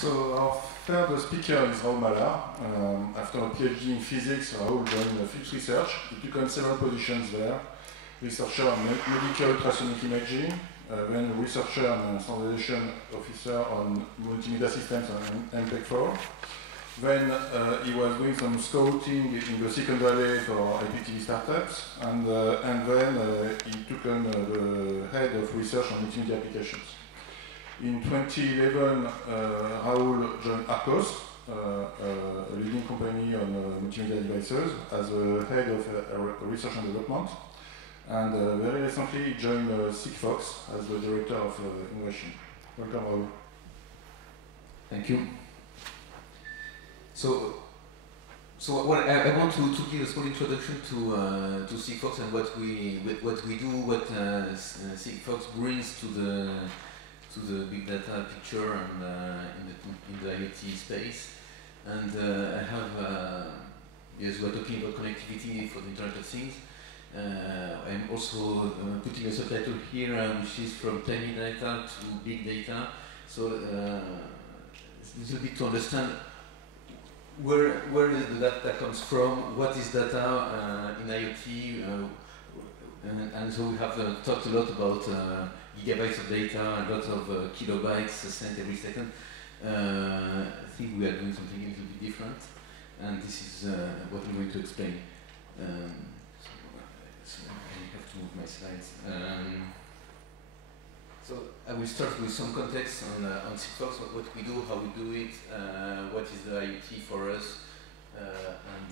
So our third speaker is Raoul Mallart. After a PhD in physics, Raoul joined Philips Research. He took on several positions there. Researcher on medical ultrasonic imaging, then researcher and standardization officer on multimedia systems and MPEG-4. Then he was doing some scouting in the Silicon Valley for IPTV startups, and then he took on the head of research on multimedia applications. In 2011, Raoul joined Arcos, a leading company on multimedia devices, as a head of research and development. And very recently, he joined Sigfox as the director of innovation. Welcome, Raoul. Thank you. So what I want to give a small introduction to Sigfox and what we do, what Sigfox brings to the big data picture and in the IoT space. And I have yes, we're talking about connectivity for the Internet of Things. I'm also putting a subtitle here, which is from tiny data to big data. So a little bit to understand where the data comes from, what is data in IoT, and so we have talked a lot about gigabytes of data, a lot of kilobytes sent every second. I think we are doing something a little bit different, and this is what I'm going to explain. So I have to move my slides. So I will start with some context on Sigfox, what we do, how we do it, what is the IoT for us, and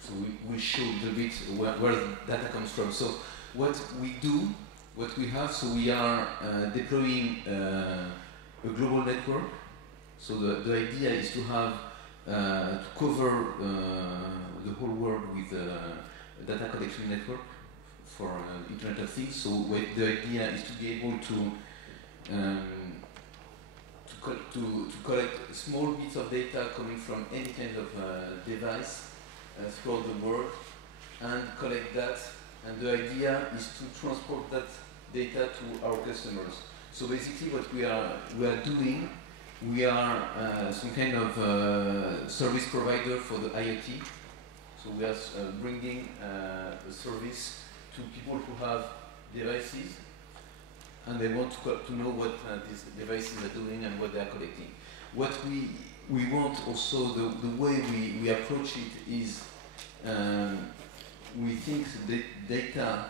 so we show a little bit where the data comes from. So what we do, what we have, so we are deploying a global network. So the idea is to have to cover the whole world with a data collection network for Internet of Things. So the idea is to be able to collect small bits of data coming from any kind of device throughout the world and collect that. And the idea is to transport that data to our customers. So basically, what we are doing, we are some kind of service provider for the IoT. So we are bringing a service to people who have devices, and they want to know what these devices are doing and what they are collecting. What we want also, the way we approach it is, we think that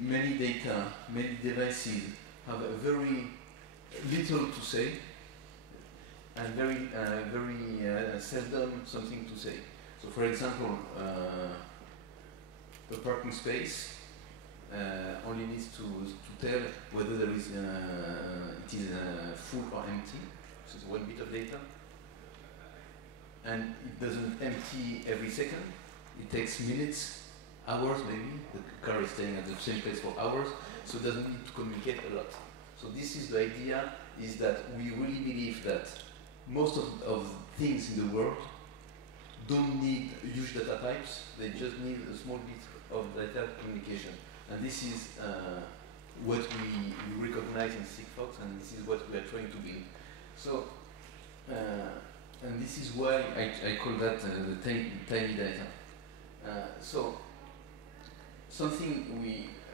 many devices have a very little to say, and very seldom something to say. So for example, the parking space only needs to tell whether it is full or empty. So it's one bit of data, and it doesn't empty every second. It takes minutes, hours maybe. The car is staying at the same place for hours, so it doesn't need to communicate a lot. So this is the idea: is that we really believe that most of things in the world don't need huge data pipes. They just need a small bit of data communication. And this is what we recognize in Sigfox, and this is what we are trying to build. So, and this is why I call that the tiny data. So, something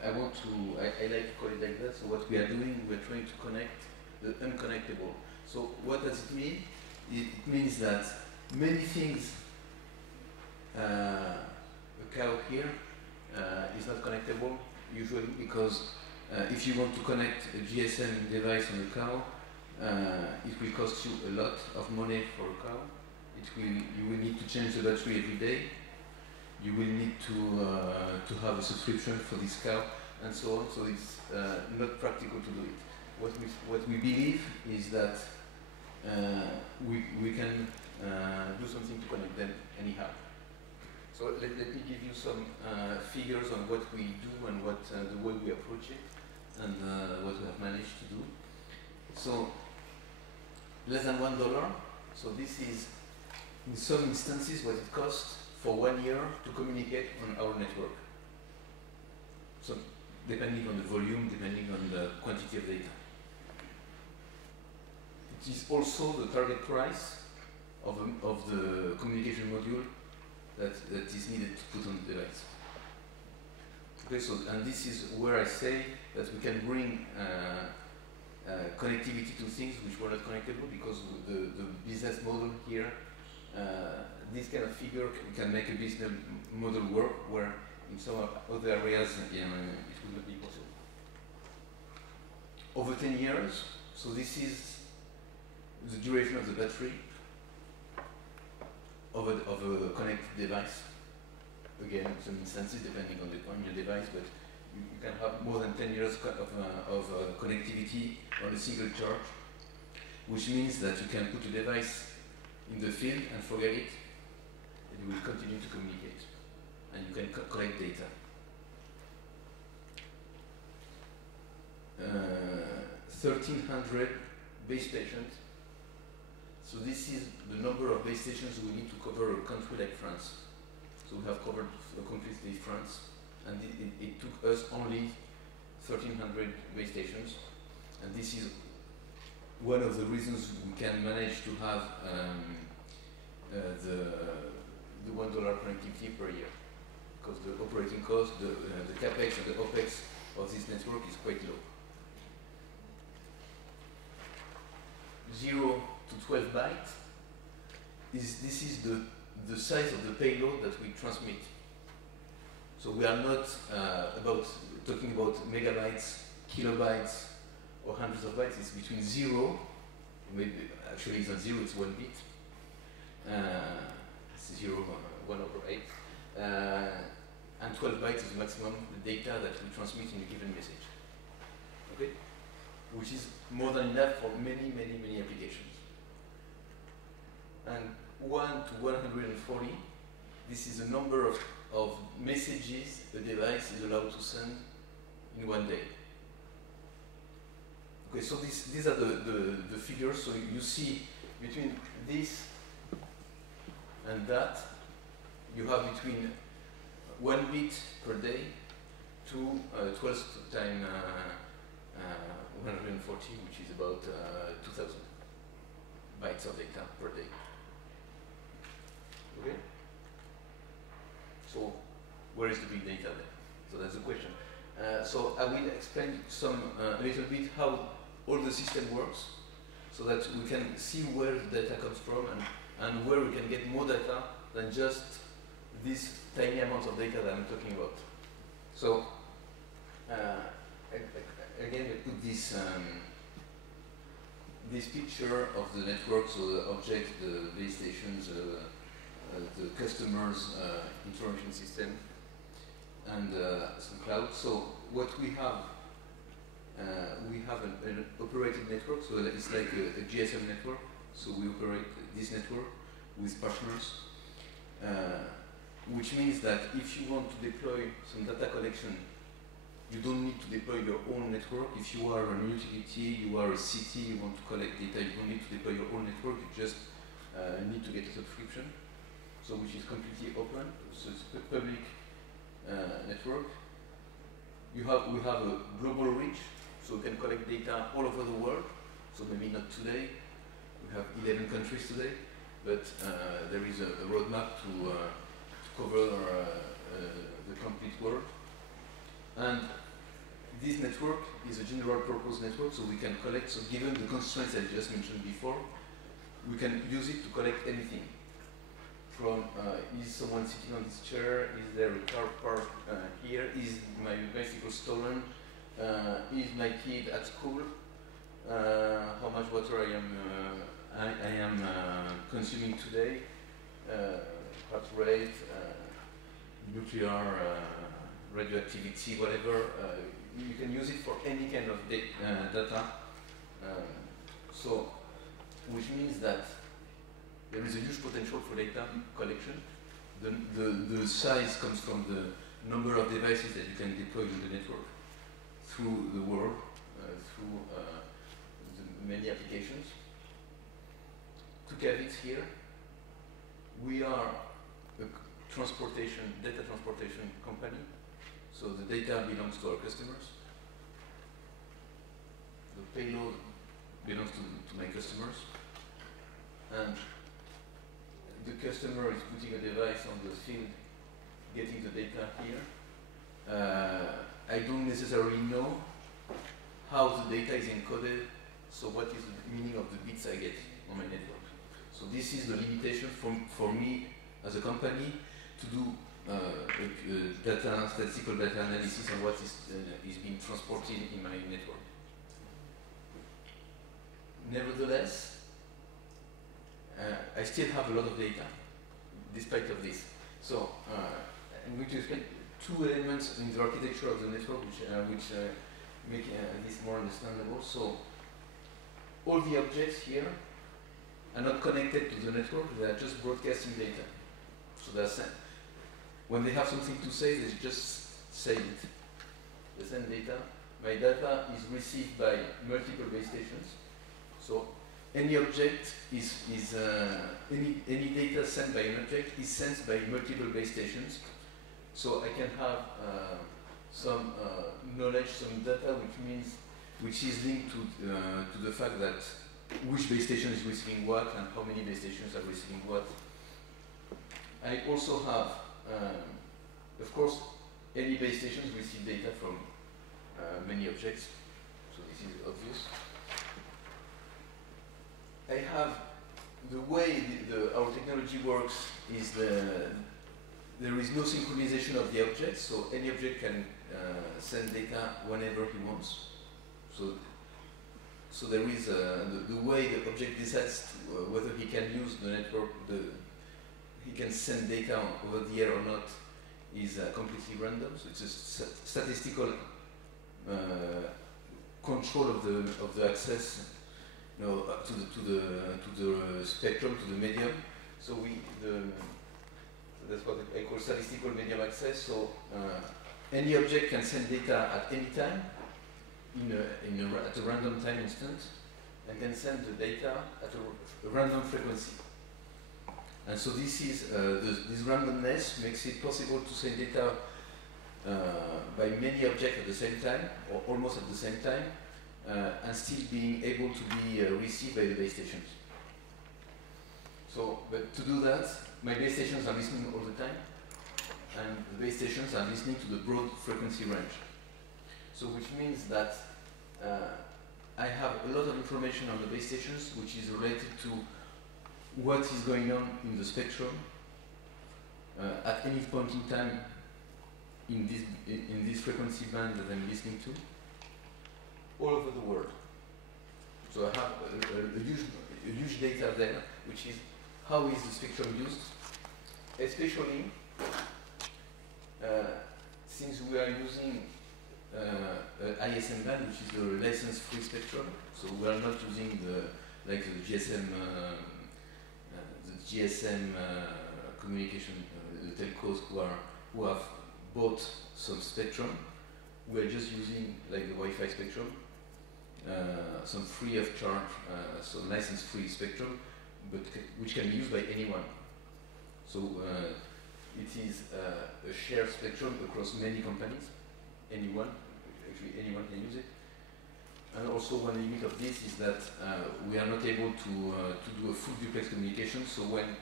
I like to call it like that. So what we are doing, we are trying to connect the unconnectable. So what does it mean? It means that many things, a cow here is not connectable usually, because if you want to connect a GSM device on a cow, it will cost you a lot of money for a cow. You will need to change the battery every day. You will need to have a subscription for this cow, and so on. So it's not practical to do it. What we believe is that we can do something to connect them anyhow. So let me give you some figures on what we do and what the way we approach it, and what we have managed to do. So less than $1. So this is, in some instances, what it costs for 1 year to communicate on our network. So depending on the volume, depending on the quantity of data. it is also the target price of the communication module that is needed to put on the device. Okay, so, and this is where I say that we can bring connectivity to things which were not connectable, because the business model here, this kind of figure, we can make a business model work where in some other areas it will not be possible. Over 10 years, so this is the duration of the battery of a connected device. Again, some instances depending on your device, but you can have more than 10 years of connectivity on a single charge, which means that you can put a device in the field and forget it, and you will continue to communicate, and you can collect data. 1,300 base stations. So this is the number of base stations we need to cover a country like France. So we have covered completely France, and it took us only 1,300 base stations, and this is one of the reasons we can manage to have the $1 connectivity per year, because the operating cost, the capex and the opex of this network is quite low. 0 to 12 bytes. This is the size of the payload that we transmit. So we are not talking about megabytes, kilobytes, or hundreds of bytes. It's between 0, maybe actually it's not 0, it's 1 bit. It's 0, 1 over 8. And 12 bytes is the maximum data that we transmit in a given message. Okay? Which is more than enough for many, many, many applications. And 1 to 140, this is the number of messages the device is allowed to send in one day. Okay, so these are the figures. So you see between this and that, you have between 1 bit per day to 12 times 140, which is about 2,000 bytes of data per day. Okay? So where is the big data then? So that's the question. So I will explain a little bit how all the system works, so that we can see where the data comes from and where we can get more data than just this tiny amount of data that I'm talking about. So again, I put this this picture of the network, so the object, the base stations, the customers' information system, and some cloud. So what we have an operated network, so it's like a GSM network. So we operate this network with partners, which means that if you want to deploy some data collection, you don't need to deploy your own network. If you are an utility, you are a city, you want to collect data, you don't need to deploy your own network, you just need to get a subscription, so which is completely open, so it's a public network. We have a global reach, so we can collect data all over the world, so maybe not today, we have 11 countries today, but there is a roadmap to cover the complete world. And this network is a general purpose network, so we can collect, so given the constraints I just mentioned before, we can use it to collect anything. From is someone sitting on this chair, is there a car parked here, is my bicycle stolen, is my kid at school, how much water I am consuming today, heart rate, nuclear radioactivity, whatever. You can use it for any kind of data. So, which means that there is a huge potential for data collection. The size comes from the number of devices that you can deploy in the network through the world, through the many applications. To caveats here, we are a data transportation company. So the data belongs to our customers. The payload belongs to my customers. And the customer is putting a device on the field, getting the data here. I don't necessarily know how the data is encoded, so what is the meaning of the bits I get on my network. So this is the limitation for me as a company to do statistical data analysis on what is being transported in my network. Nevertheless, I still have a lot of data, despite of this. So I'm going to explain two elements in the architecture of the network which make this more understandable. So all the objects here are not connected to the network, they are just broadcasting data. So they're sent. When they have something to say, they just say it. They send data. My data is received by multiple base stations. So any object any data sent by an object is sent by multiple base stations. So I can have some knowledge, some data, which is linked to the fact that which base station is receiving what and how many base stations are receiving what. I also have, of course, any base stations receive data from many objects, so this is obvious. I have the way our technology works is there is no synchronization of the objects, so any object can send data whenever he wants. So there is the way the object decides whether he can use the network, he can send data over the air or not, is completely random. So it's a statistical control of the access, to the spectrum, to the medium. So that's what I call statistical medium access. So any object can send data at any time at a random time instant, and can send the data at a random frequency. And so this is this randomness makes it possible to send data by many objects at the same time, or almost at the same time, and still being able to be received by the base stations. So, but to do that, my base stations are listening all the time, and the base stations are listening to the broad frequency range. So which means that I have a lot of information on the base stations which is related to what is going on in the spectrum at any point in time in this frequency band that I'm listening to, all over the world. So I have a huge data there, which is how is the spectrum used, especially since we are using ISM band, which is the license-free spectrum. So we are not using the GSM communication, the telcos who have bought some spectrum. We are just using like the Wi-Fi spectrum, some free of charge, some license-free spectrum, but which can be used by anyone. So it is a shared spectrum across many companies. Anyone can use it. And also one limit of this is that we are not able to do a full duplex communication. So when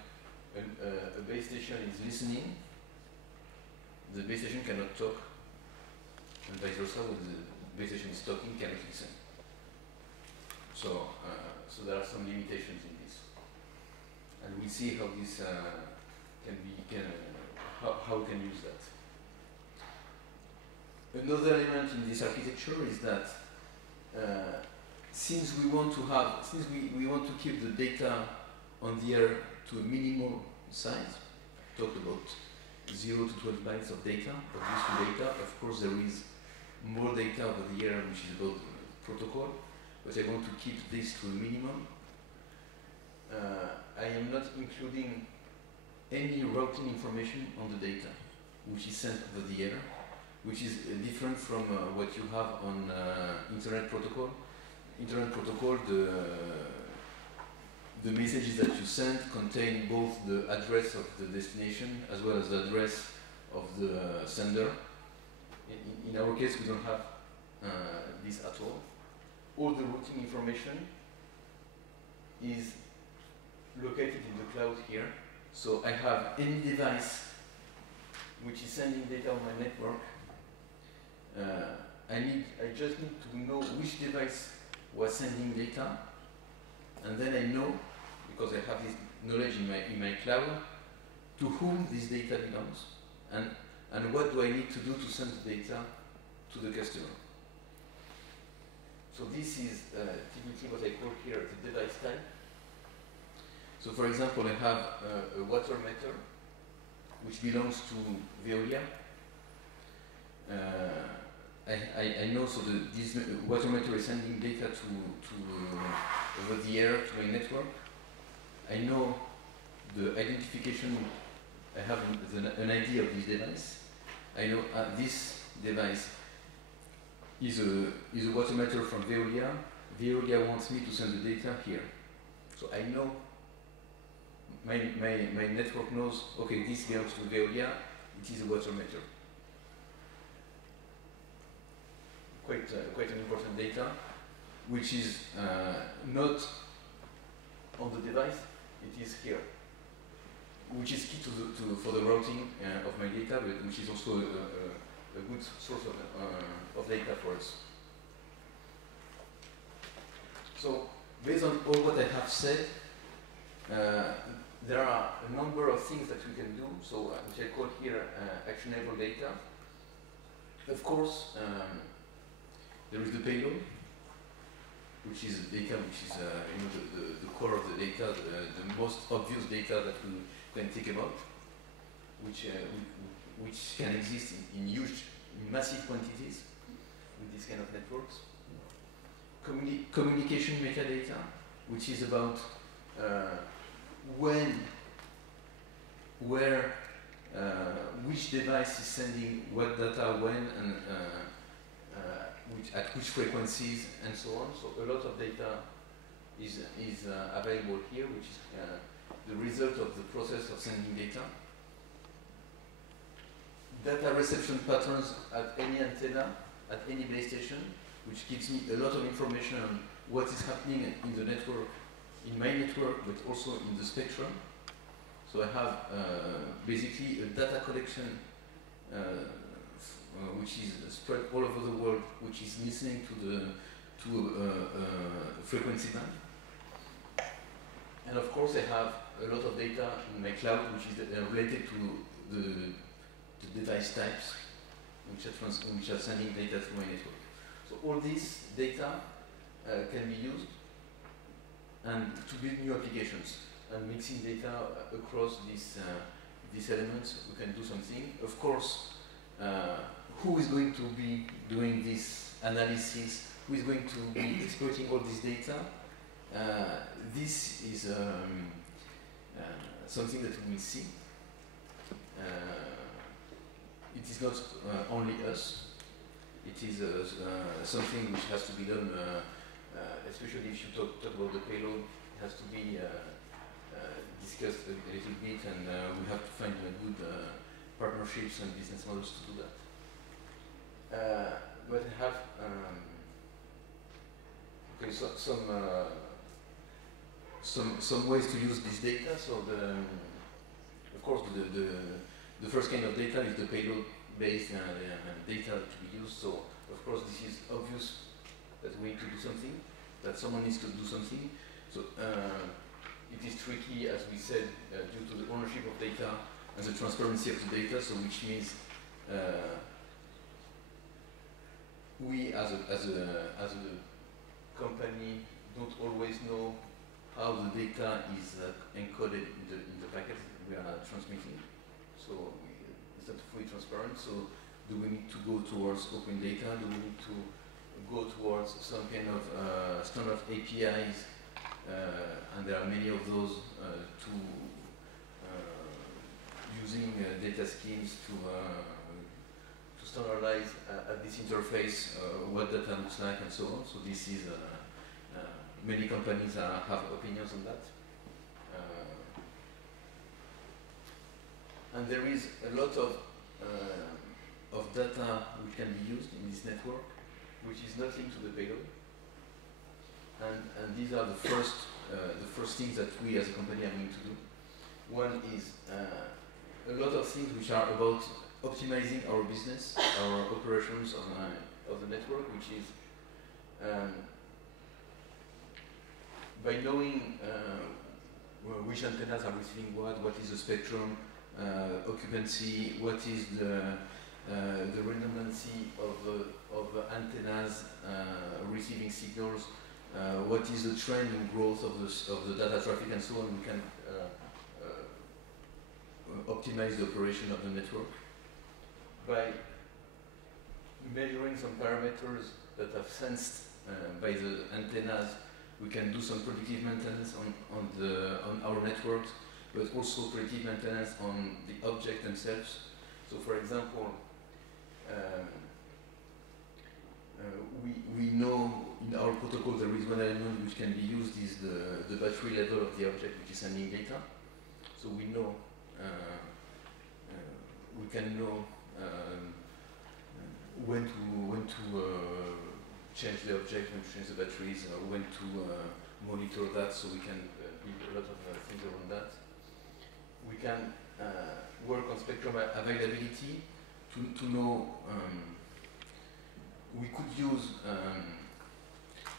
a base station is listening, the base station cannot talk, and vice versa, when the base station is talking, cannot listen. So there are some limitations in this, and we'll see how this how we can use that. Another element in this architecture is that since we want to keep the data on the air to a minimal size, talked about 0 to 12 bytes of data, of useful data. Of course, there is more data over the air, which is about the protocol, but I want to keep this to a minimum. I am not including any routing information on the data, which is sent over the air, which is different from what you have on Internet protocol. Internet protocol, the messages that you send contain both the address of the destination as well as the address of the sender. In our case, we don't have this at all. All the routing information is located in the cloud here. So I have any device which is sending data on my network. I just need to know which device was sending data, and then I know, because I have this knowledge in my cloud, to whom this data belongs, and what do I need to do to send the data to the customer. So this is typically what I call here the device type. So for example, I have a water meter which belongs to Veolia. I know, so this water meter is sending data over the air to my network. I know the identification, I have an ID of this device. I know this device is a water meter from Veolia. Veolia wants me to send the data here. So I know, my network knows, okay, this belongs to Veolia, it is a water meter. Quite an important data, which is not on the device, it is here, which is key for the routing of my data, but which is also a good source of data for us. So, based on all what I have said, there are a number of things that we can do, so which I call here actionable data. Of course, there is the payload, which is data, which is the core of the data, the most obvious data that we can think about, which can exist in massive quantities with these kind of networks. Communication metadata, which is about when, where, which device is sending what data when, and at which frequencies, and so on. So a lot of data is available here, which is the result of the process of sending data. Data reception patterns at any antenna, at any base station, which gives me a lot of information on what is happening in the network, in my network, but also in the spectrum. So I have basically a data collection which is spread all over the world, which is listening to a frequency band. And of course, I have a lot of data in my cloud, which is related to the device types, which are sending data through my network. So all this data can be used and to build new applications, and mixing data across these elements, we can do something. Of course, who is going to be doing this analysis? Who is going to be exploiting all this data? This is something that we will see. It is not only us. It is something which has to be done, especially if you talk about the payload. It has to be discussed a little bit, and we have to find good partnerships and business models to do that. But I have okay, so some ways to use this data. So of course the first kind of data is the payload-based data to be used. So of course this is obvious that we need to do something, that someone needs to do something. So it is tricky, as we said, due to the ownership of data and the transparency of the data. So which means we as a company don't always know how the data is encoded in the packet we are transmitting. So it's not fully transparent. So do we need to go towards open data? Do we need to go towards some kind of standard APIs? And there are many of those to using data schemes to standardize at this interface what data looks like and so on. So this is many companies have opinions on that. And there is a lot of data which can be used in this network, which is not linked to the payload. and these are the first things that we as a company are going to do. One is a lot of things which are about optimizing our business, our operations of the network, which is by knowing which antennas are receiving what is the spectrum, occupancy, what is the redundancy of antennas receiving signals, what is the trend in growth of the data traffic, and so on. We can optimize the operation of the network by measuring some parameters that are sensed by the antennas. We can do some predictive maintenance on our networks, but also predictive maintenance on the objects themselves. So, for example, we know in our protocol there is one element which can be used is the battery level of the object which is sending data. So we know we can know when to change the object, when to change the batteries, when to monitor that. So we can build a lot of things around that. We can work on spectrum availability to know. We could use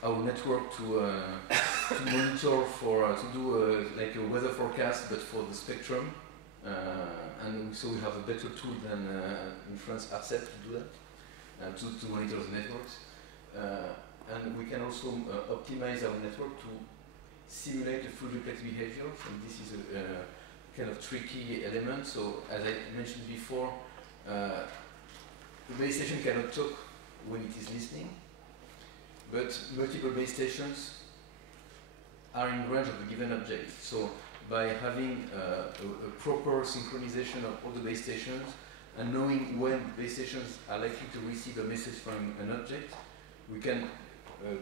our network to monitor to do like a weather forecast, but for the spectrum, and so we have a better tool than in France, ARCEP, to do that, to monitor the networks, and we can also optimize our network to simulate a full duplex behavior. And this is a kind of tricky element. So as I mentioned before, the base station cannot talk when it is listening, but multiple base stations are in range of a given object. So by having a proper synchronization of all the base stations and knowing when base stations are likely to receive a message from an object, we can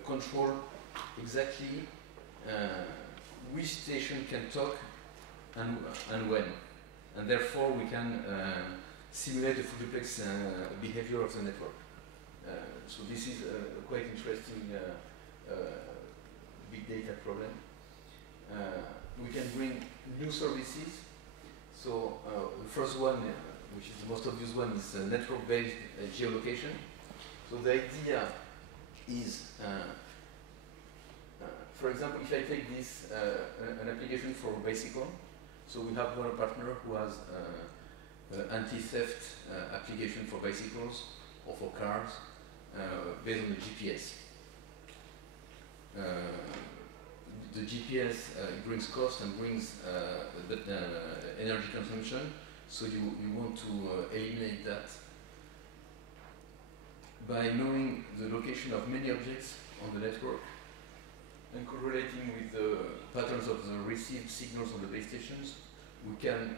control exactly which station can talk and when. And therefore we can simulate the full duplex behavior of the network. So this is a quite interesting big data problem. We can bring new services. So the first one, which is the most obvious one, is network-based geolocation. So the idea is, for example, if I take this an application for bicycle. So we have one partner who has anti-theft application for bicycles or for cars. Based on the GPS. The GPS brings cost and brings energy consumption, so you want to eliminate that. By knowing the location of many objects on the network and correlating with the patterns of the received signals on the base stations, we can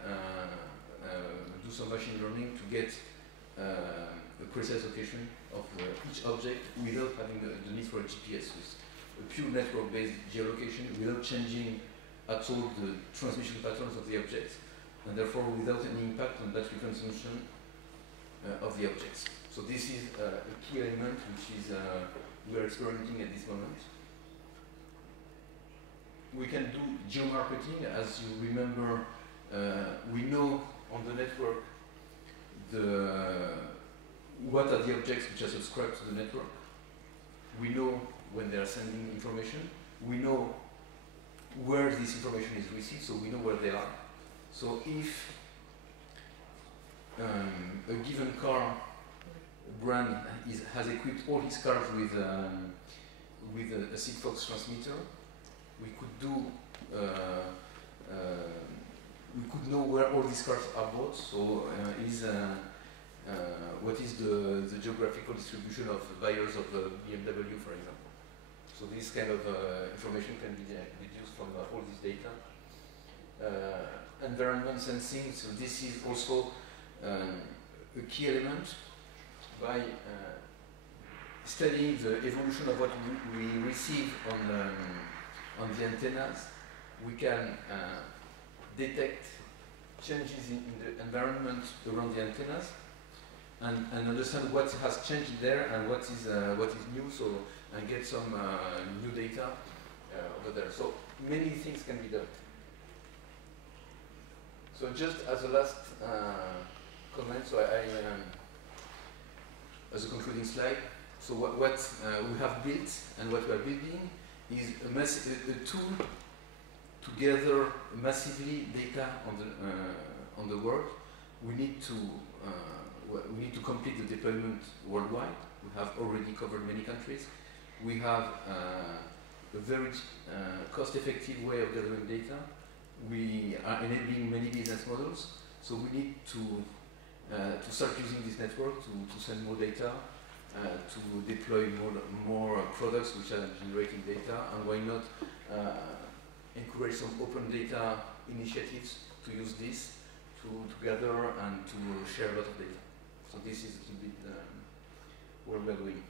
do some machine learning to get the precise location of each object without having the need for a GPS. With a pure network-based geolocation without changing at all the transmission patterns of the objects, and therefore without any impact on battery consumption of the objects. So this is a key element which is we are experimenting at this moment. We can do geomarketing. As you remember, we know on the network what are the objects which are subscribed to the network. We know when they are sending information. We know where this information is received, so we know where they are. So if a given car brand has equipped all his cars with a Sigfox transmitter, we could know where all these cars are bought. So what is the geographical distribution of buyers of BMW, for example. So this kind of information can be deduced from all this data. Environment sensing, so this is also a key element. By studying the evolution of what we receive on the antennas, we can detect changes in the environment around the antennas and understand what has changed there and what is new. So and get some new data over there. So many things can be done. So just as a last comment, so as a concluding slide, so what we have built and what we are building is a tool to gather massively data on the world. We need to complete the deployment worldwide. We have already covered many countries. We have a very cost-effective way of gathering data. We are enabling many business models. So we need to start using this network to send more data, to deploy more products which are generating data, and why not encourage some open data initiatives to use this to gather and to share a lot of data. So this is a little bit where we're going.